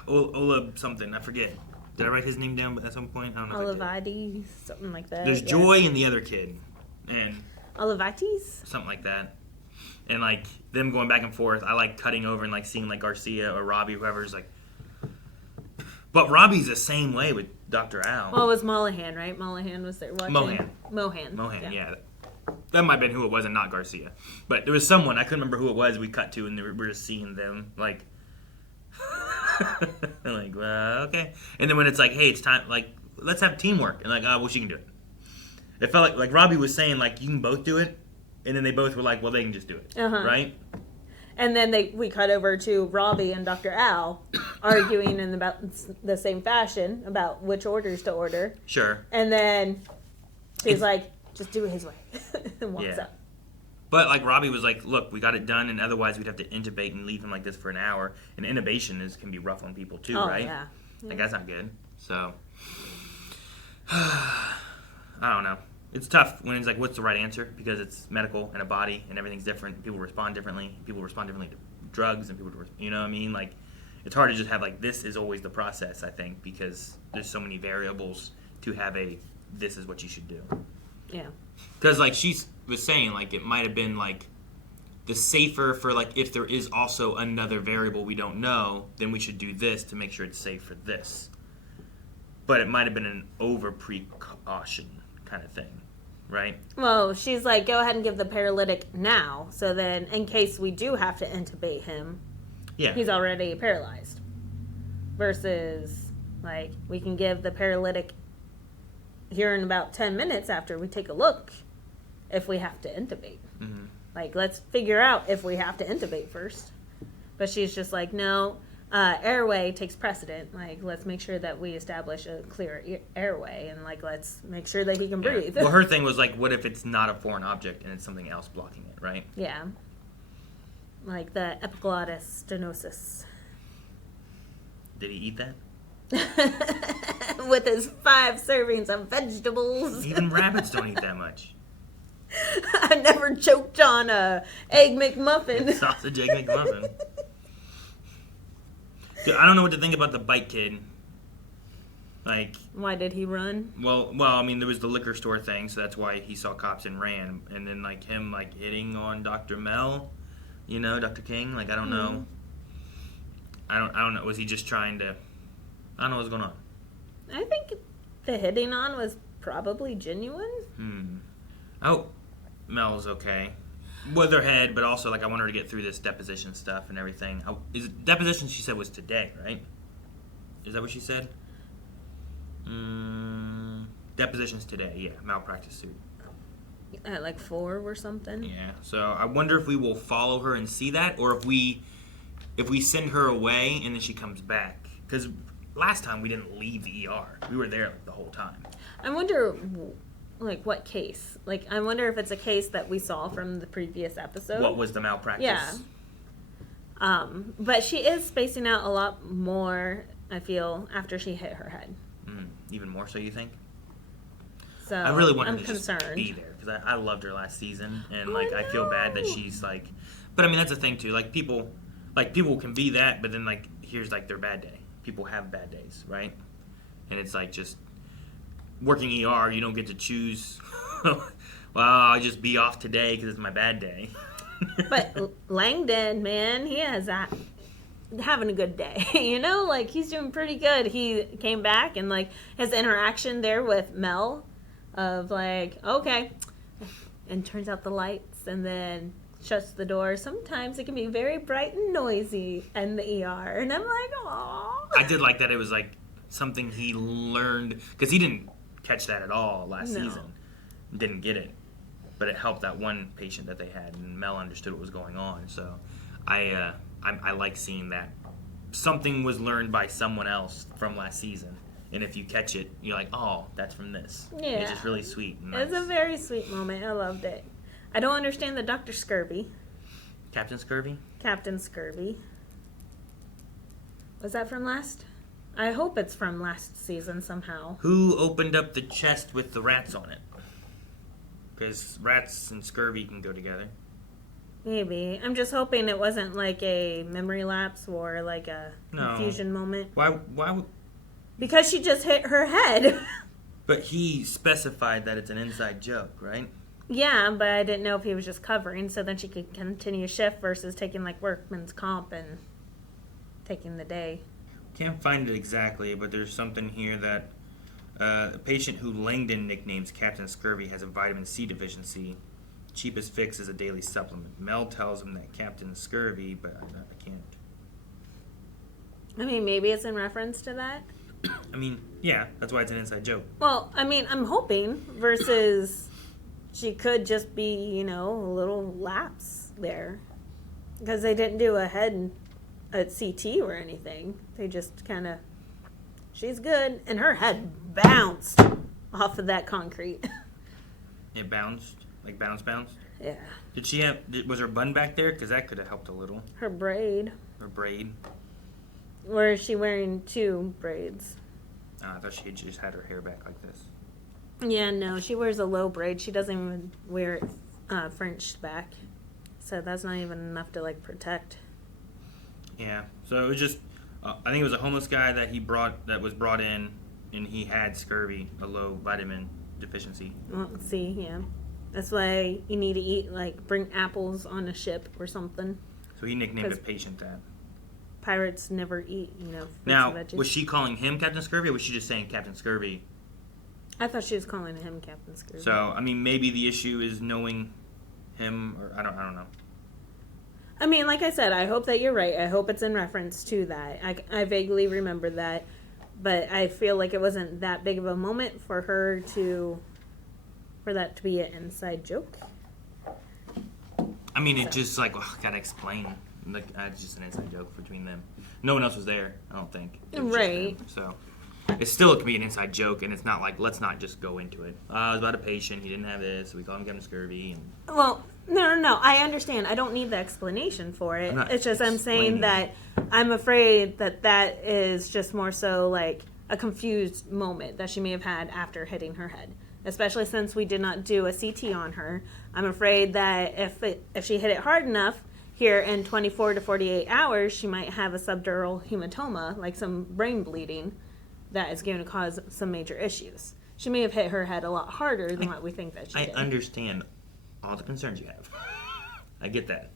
Ola something, I forget. Did I write his name down at some point? I don't know. Olivati, something like that. There's Joy and the other kid, and Olivatis? something like that. And like them going back and forth, I like cutting over and like seeing like Garcia or Robbie, whoever's like. But Robbie's the same way with Dr. Al. Well, it was Mollahan, right? Mollahan was there watching. Mohan, yeah. That might have been who it was and not Garcia. But there was someone, I couldn't remember who it was, we cut to and we were just seeing them like. Like, well, okay. And then when it's like, hey, it's time, like, let's have teamwork. And like, well, she can do it. It felt like Robbie was saying, like, you can both do it. And then they both were like, well, they can just do it. Right? And then we cut over to Robbie and Dr. Al arguing in about the same fashion about which orders to order. Sure. And then he's like, just do it his way. And walks up. But like Robbie was like, look, we got it done, and otherwise we'd have to intubate and leave him like this for an hour. And intubation can be rough on people too, right? Yeah. Like that's not good. So I don't know. It's tough when it's like, what's the right answer? Because it's medical and a body and everything's different. People respond differently. People respond differently to drugs and people, you know what I mean? Like, it's hard to just have like, this is always the process, I think, because there's so many variables to have this is what you should do. Yeah. Because like she was saying, like it might have been like the safer for like if there is also another variable we don't know, then we should do this to make sure it's safe for this. But it might have been an over precaution kind of thing, right? Well, she's like, go ahead and give the paralytic now, so then in case we do have to intubate him, he's already paralyzed. Versus, like, we can give the paralytic here in about 10 minutes after we take a look if we have to intubate. Mm-hmm. Like, let's figure out if we have to intubate first. But she's just like, no, airway takes precedent. Like, let's make sure that we establish a clear airway, and like, let's make sure that he can breathe. Well, her thing was like, what if it's not a foreign object and it's something else blocking it, right? Yeah. Like the epiglottis stenosis. Did he eat that? With his 5 servings of vegetables. Even rabbits don't eat that much. I never choked on a egg McMuffin. Sausage egg McMuffin. Dude, I don't know what to think about the bike kid. Like, why did he run? Well, I mean, there was the liquor store thing, so that's why he saw cops and ran. And then like him like hitting on Dr. Mel, you know, Dr. King. Like, I don't know. I don't know. Was he just trying to? I don't know what's going on. I think the hitting on was probably genuine. Oh, Mel's okay. With her head, but also, like, I want her to get through this deposition stuff and everything. Deposition, she said, was today, right? Is that what she said? Deposition's today, yeah. Malpractice suit. At like 4 or something? Yeah, so I wonder if we will follow her and see that, or if we send her away and then she comes back. Because last time we didn't leave the ER. We were there like, the whole time. I wonder, like, what case? Like, I wonder if it's a case that we saw from the previous episode. What was the malpractice? Yeah. But she is spacing out a lot more, I feel, after she hit her head. Even more so, you think? So I really want her I'm to concerned. just be there because I loved her last season, and like I feel bad that she's like. But I mean that's the thing too. Like people can be that, but then like here's like their bad day. People have bad days, right? And it's like just working ER. You don't get to choose. Well, I'll just be off today because it's my bad day. But Langdon, man, he has that. Having a good day, you know, like he's doing pretty good. He came back and like his interaction there with Mel of like, okay, and turns out the lights and then shuts the door. Sometimes it can be very bright and noisy in the ER, and I'm like, oh. I did like that. It was like something he learned, because he didn't catch that at all last season. Didn't get it. But it helped that one patient that they had, and Mel understood what was going on. So I like seeing that something was learned by someone else from last season. And if you catch it, you're like, oh, that's from this. Yeah. It's just really sweet. And It's a very sweet moment. I loved it. I don't understand the Dr. Scurvy. Captain Scurvy? Captain Scurvy. Was that from last? I hope it's from last season somehow. Who opened up the chest with the rats on it? Because rats and scurvy can go together. Maybe. I'm just hoping it wasn't like a memory lapse or like a confusion moment. Why would... Because she just hit her head. But he specified that it's an inside joke, right? Yeah, but I didn't know if he was just covering, so then she could continue shift versus taking like workman's comp and taking the day. Can't find it exactly, but there's something here that a patient who Langdon nicknames Captain Scurvy has a vitamin C deficiency. Cheapest fix is a daily supplement. Mel tells him that Captain Scurvy, but I can't. I mean, maybe it's in reference to that. I mean, yeah, that's why it's an inside joke. Well, I mean, I'm hoping versus she could just be, a little lapse there. Because they didn't do a CT or anything. They just kind of, she's good. And her head bounced off of that concrete. It bounced? Like bounced? Yeah. Was her bun back there? Because that could have helped a little. Her braid. Her braid. Or is she wearing two braids? I thought she just had her hair back like this. Yeah, no, she wears a low braid. She doesn't even wear it Frenched back. So that's not even enough to, protect. Yeah, so it was just, I think it was a homeless guy that was brought in, and he had scurvy, a low vitamin deficiency. Well, see, yeah. That's why you need to eat, bring apples on a ship or something. So he nicknamed a patient that. Pirates never eat, fruits now, and veggies. Was she calling him Captain Scurvy, or was she just saying Captain Scurvy? I thought she was calling him Captain Scurvy. So, I mean, maybe the issue is knowing him, or I don't know. I mean, like I said, I hope that you're right. I hope it's in reference to that. I vaguely remember that, but I feel like it wasn't that big of a moment for that to be an inside joke. I mean, it just gotta explain. It's just an inside joke between them. No one else was there, I don't think. Right. So it still could be an inside joke, and it's not like, let's not just go into it. It was about a patient, he didn't have this, so we call him Captain Scurvy. And... Well, no, I understand. I don't need the explanation for it. It's just I'm saying that I'm afraid that is just more so like a confused moment that she may have had after hitting her head. Especially since we did not do a CT on her. I'm afraid that if she hit it hard enough, here in 24 to 48 hours, she might have a subdural hematoma, like some brain bleeding, that is going to cause some major issues. She may have hit her head a lot harder than what we think that she did. I understand all the concerns you have. I get that.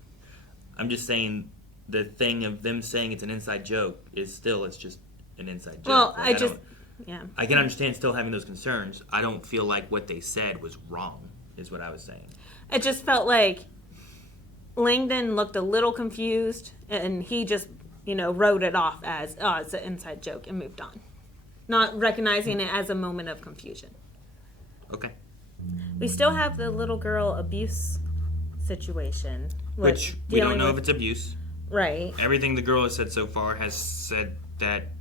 I'm just saying the thing of them saying it's an inside joke is still, it's just an inside joke. Well, I can understand still having those concerns. I don't feel like what they said was wrong, is what I was saying. It just felt like Langdon looked a little confused, and he just, wrote it off as, it's an inside joke, and moved on. Not recognizing it as a moment of confusion. Okay. We still have the little girl abuse situation. Which we don't know if it's abuse. Right. Everything the girl has said so far has said that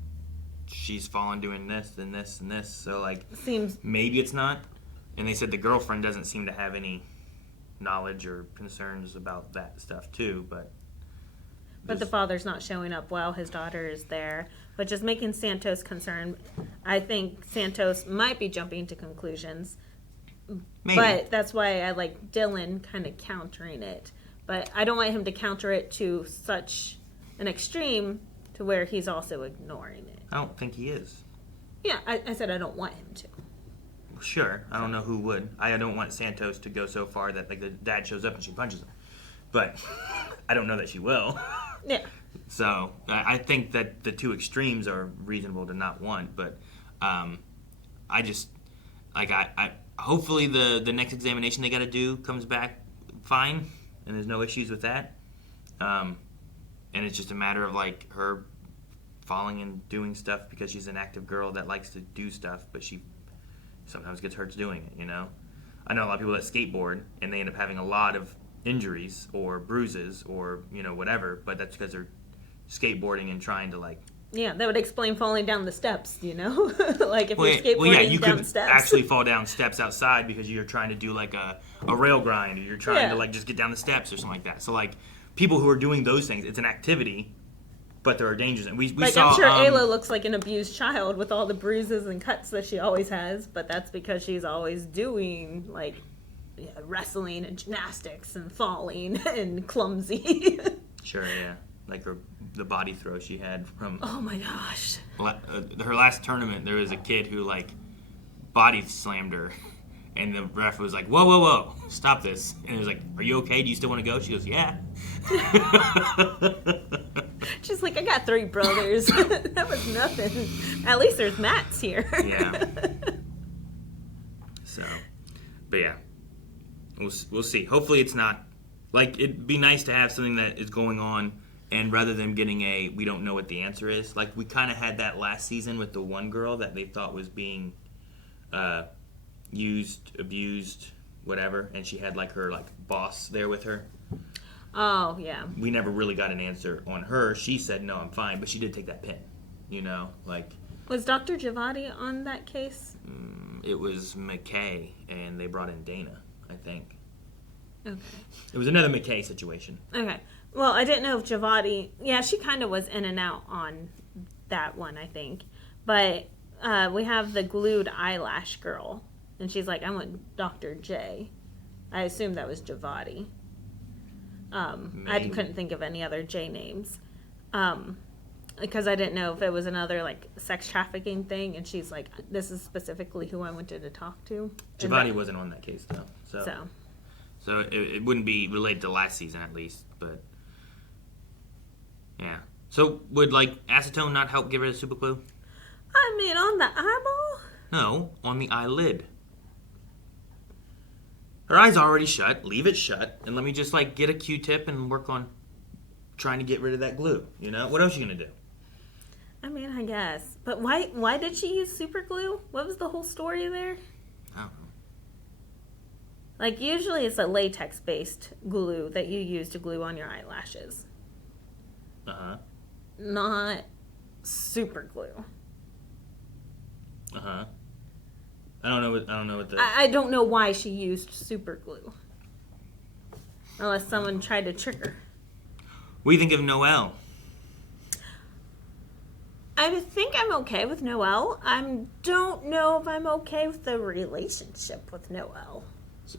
she's fallen doing this and this and this. So, seems maybe it's not. And they said the girlfriend doesn't seem to have any knowledge or concerns about that stuff too, but the father's not showing up while his daughter is there, which is making Santos concerned. I think Santos might be jumping to conclusions, maybe. But that's why I like Dylan kind of countering it, but I don't want him to counter it to such an extreme to where he's also ignoring it. I don't think he is. Yeah, I said I don't want him to. Sure, I don't know who would. I don't want Santos to go so far that the dad shows up and she punches him. But I don't know that she will. Yeah. So I think that the two extremes are reasonable to not want. But I just I hopefully the next examination they got to do comes back fine and there's no issues with that. And it's just a matter of her falling and doing stuff because she's an active girl that likes to do stuff, but she sometimes gets hurt doing it, you know? I know a lot of people that skateboard, and they end up having a lot of injuries or bruises or, you know, whatever, but that's because they're skateboarding and trying to, like... Yeah, that would explain falling down the steps, you know? Like, if you're skateboarding you down could steps. actually fall down steps outside because you're trying to do, like, a rail grind, or you're trying to, like, just get down the steps or something like that. So, like, people who are doing those things, it's an activity, but there are dangers. And we like, saw... I'm sure Ayla looks like an abused child with all the bruises and cuts that she always has, but that's because she's always doing, like, wrestling and gymnastics and falling and clumsy. Sure, yeah. Like the body throw she had from... Oh, my gosh. Her last tournament, there was a kid who, like, body slammed her. And the ref was like, whoa, whoa, whoa, stop this. And it was like, are you okay? Do you still want to go? She goes, yeah. She's like, I got 3 brothers. That was nothing. At least there's mats here. Yeah. So, but yeah. We'll see. Hopefully it's not... Like, it'd be nice to have something that is going on, and rather than getting a, we don't know what the answer is. Like, we kind of had that last season with the one girl that they thought was being... used, abused, whatever, and she had like her like boss there with her. Oh, yeah. We never really got an answer on her. She said, no, I'm fine, but she did take that pin, you know, like... Was Dr. Javati on that case? It was McKay, and they brought in Dana, I think. Okay. It was another McKay situation. Okay. Well, I didn't know if Javati... Yeah, she kind of was in and out on that one, I think. But we have the glued eyelash girl. And she's like, I want Dr. J. I assumed that was Javati. I couldn't think of any other J names. Because I didn't know if it was another, like, sex trafficking thing. And she's like, this is specifically who I wanted to talk to. Javati wasn't on that case, though. So it wouldn't be related to last season, at least. But, yeah. So would, like, acetone not help get rid of super glue? I mean, on the eyeball? No, on the eyelid. Her eye's already shut. Leave it shut. And let me just, like, get a Q-tip and work on trying to get rid of that glue. You know? What else are you going to do? I mean, I guess. But why did she use super glue? What was the whole story there? I don't know. Like, usually it's a latex-based glue that you use to glue on your eyelashes. Uh-huh. Not super glue. Uh-huh. I don't know what the... I don't know why she used super glue. Unless someone tried to trick her. What do you think of Noelle? I think I'm okay with Noelle. I don't know if I'm okay with the relationship with Noelle.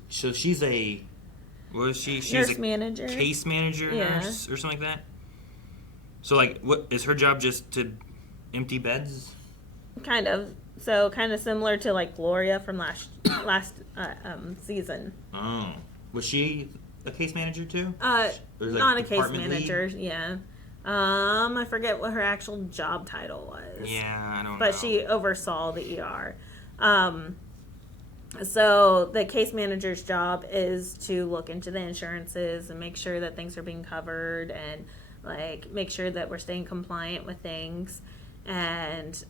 So she's a... What is she? She's nurse a manager. Case manager nurse or something like that? So, like, what is her job, just to empty beds? Kind of. So kind of similar to like Gloria from last season. Oh, was she a case manager too? Not a case manager. Lead? Yeah. I forget what her actual job title was. Yeah, I don't know. But she oversaw the ER. So the case manager's job is to look into the insurances and make sure that things are being covered and like make sure that we're staying compliant with things and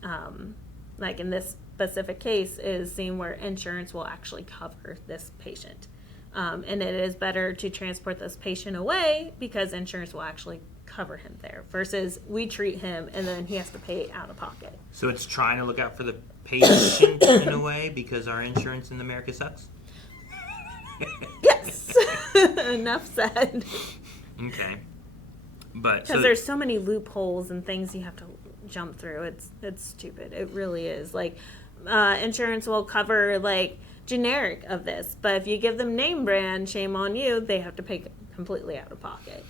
like in this specific case, is seeing where insurance will actually cover this patient. And it is better to transport this patient away because insurance will actually cover him there versus we treat him and then he has to pay out of pocket. So it's trying to look out for the patient in a way because our insurance in America sucks? Yes. Enough said. Okay. But because there's so many loopholes and things you have to jump through. It's stupid. It really is. Like insurance will cover like generic of this, but if you give them name brand, shame on you, they have to pay completely out of pocket.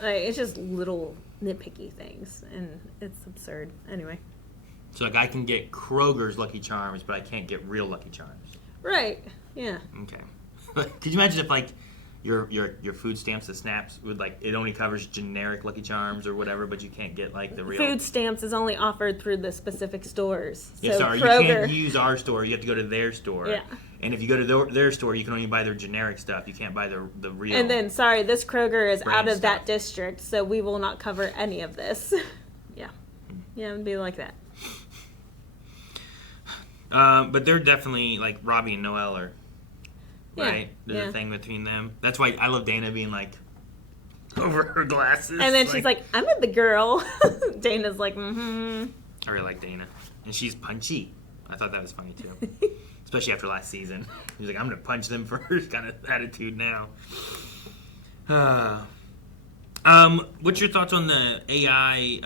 It's just little nitpicky things and it's absurd. Anyway. So like I can get Kroger's Lucky Charms, but I can't get real Lucky Charms. Right. Yeah. Okay. Could you imagine if like your food stamps, the snaps, would like it only covers generic Lucky Charms or whatever, but you can't get like the real food stamps is only offered through the specific stores. Yeah, so sorry, Kroger, you can't use our store. You have to go to their store. Yeah. And if you go to their store, you can only buy their generic stuff. You can't buy the real. And then, sorry, this Kroger is out of stuff. that district, so we will not cover any of this. Yeah. Yeah, it'd be like that. But they're definitely, like, Robbie and Noelle are, right? There's yeah. a thing between them. That's why I love Dana being, like, over her glasses. And then she's like, I'm a big girl. Dana's like, mm-hmm. I really like Dana. And she's punchy. I thought that was funny, too. Especially after last season. He's like, I'm going to punch them first kind of attitude now. What's your thoughts on the AI,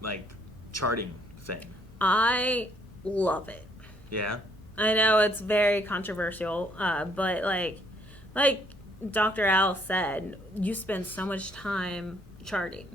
like, charting thing? I love it. Yeah? I know it's very controversial, but like Dr. Al said, you spend so much time charting.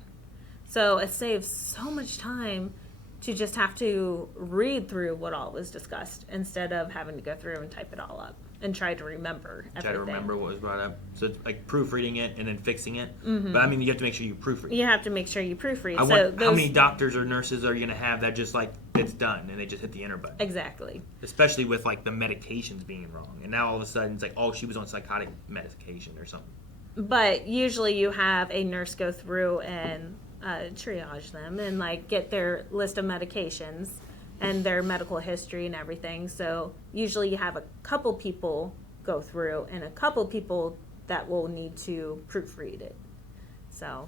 So it saves so much time to just have to read through what all was discussed instead of having to go through and type it all up and try to remember everything. Try to remember what was brought up. So it's like proofreading it and then fixing it. Mm-hmm. But I mean, you have to make sure you proofread. You have to make sure you proofread. How many doctors or nurses are you going to have that just like, it's done and they just hit the enter button? Exactly. Especially with like the medications being wrong. And now all of a sudden it's like, oh, she was on psychotic medication or something. But usually you have a nurse go through and triage them and like get their list of medications and their medical history and everything. So usually you have a couple people go through and a couple people that will need to proofread it. So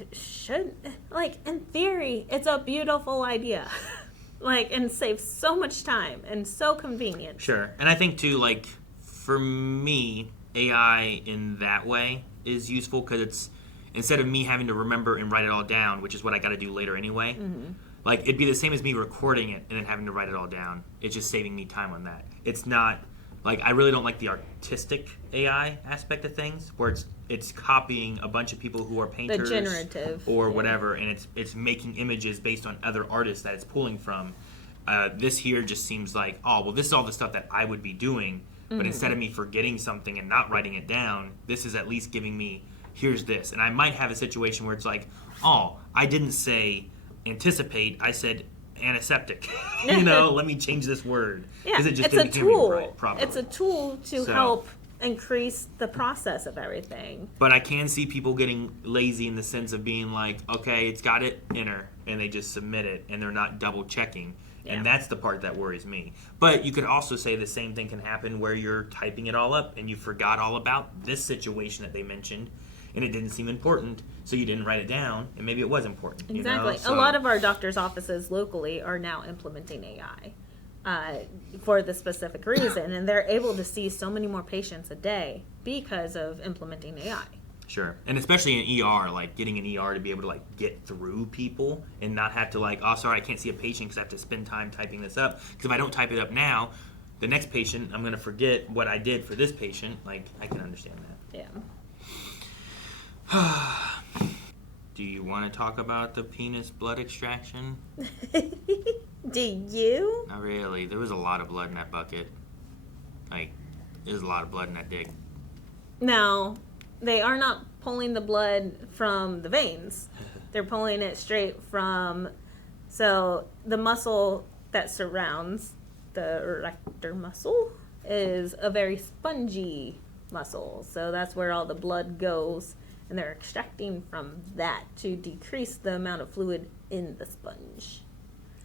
it should, like, in theory, it's a beautiful idea. Like, and saves so much time and so convenient. Sure. And I think too, like, for me, AI in that way is useful because it's, instead of me having to remember and write it all down, which is what I got to do later anyway, like, it'd be the same as me recording it and then having to write it all down. It's just saving me time on that. It's not, like, I really don't like the artistic AI aspect of things, where it's copying a bunch of people who are painters. The generative. Or whatever, and it's making images based on other artists that it's pulling from. This here just seems like, oh, well, this is all the stuff that I would be doing, but instead of me forgetting something and not writing it down, this is at least giving me, here's this. And I might have a situation where it's like, oh, I didn't say anticipate, I said antiseptic. Let me change this word. Yeah, it just it's a didn't hear me tool. right, properly. It's a tool to help increase the process of everything. But I can see people getting lazy in the sense of being like, okay, it's got it, enter, and they just submit it, and they're not double checking. Yeah. And that's the part that worries me. But you could also say the same thing can happen where you're typing it all up and you forgot all about this situation that they mentioned, and it didn't seem important, so you didn't write it down, and maybe it was important. Exactly. So, a lot of our doctors' offices locally are now implementing AI for the specific reason, and they're able to see so many more patients a day because of implementing AI. Sure. And especially in ER, like getting an ER to be able to like get through people and not have to like, oh, sorry, I can't see a patient because I have to spend time typing this up. Because if I don't type it up now, the next patient, I'm going to forget what I did for this patient. Like, I can understand that. Yeah. Do you want to talk about the penis blood extraction? Do you? Not really. There was a lot of blood in that bucket. Like, there's a lot of blood in that dick. No. They are not pulling the blood from the veins. They're pulling it straight from, so the muscle that surrounds the erector muscle is a very spongy muscle. So that's where all the blood goes, and they're extracting from that to decrease the amount of fluid in the sponge.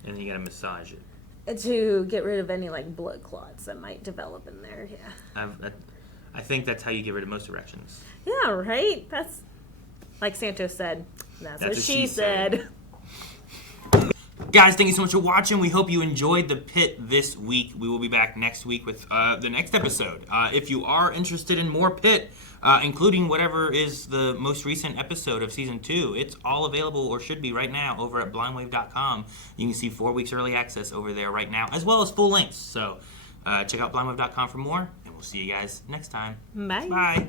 And you gotta massage it. To get rid of any like blood clots that might develop in there, yeah. I think that's how you get rid of most erections. Yeah, right? That's, like Santos said, that's what she said. Guys, thank you so much for watching. We hope you enjoyed the Pitt this week. We will be back next week with the next episode. If you are interested in more Pitt, including whatever is the most recent episode of Season 2, it's all available, or should be right now, over at blindwave.com. You can see 4 weeks early access over there right now, as well as full lengths. So check out blindwave.com for more, and we'll see you guys next time. Bye. Bye.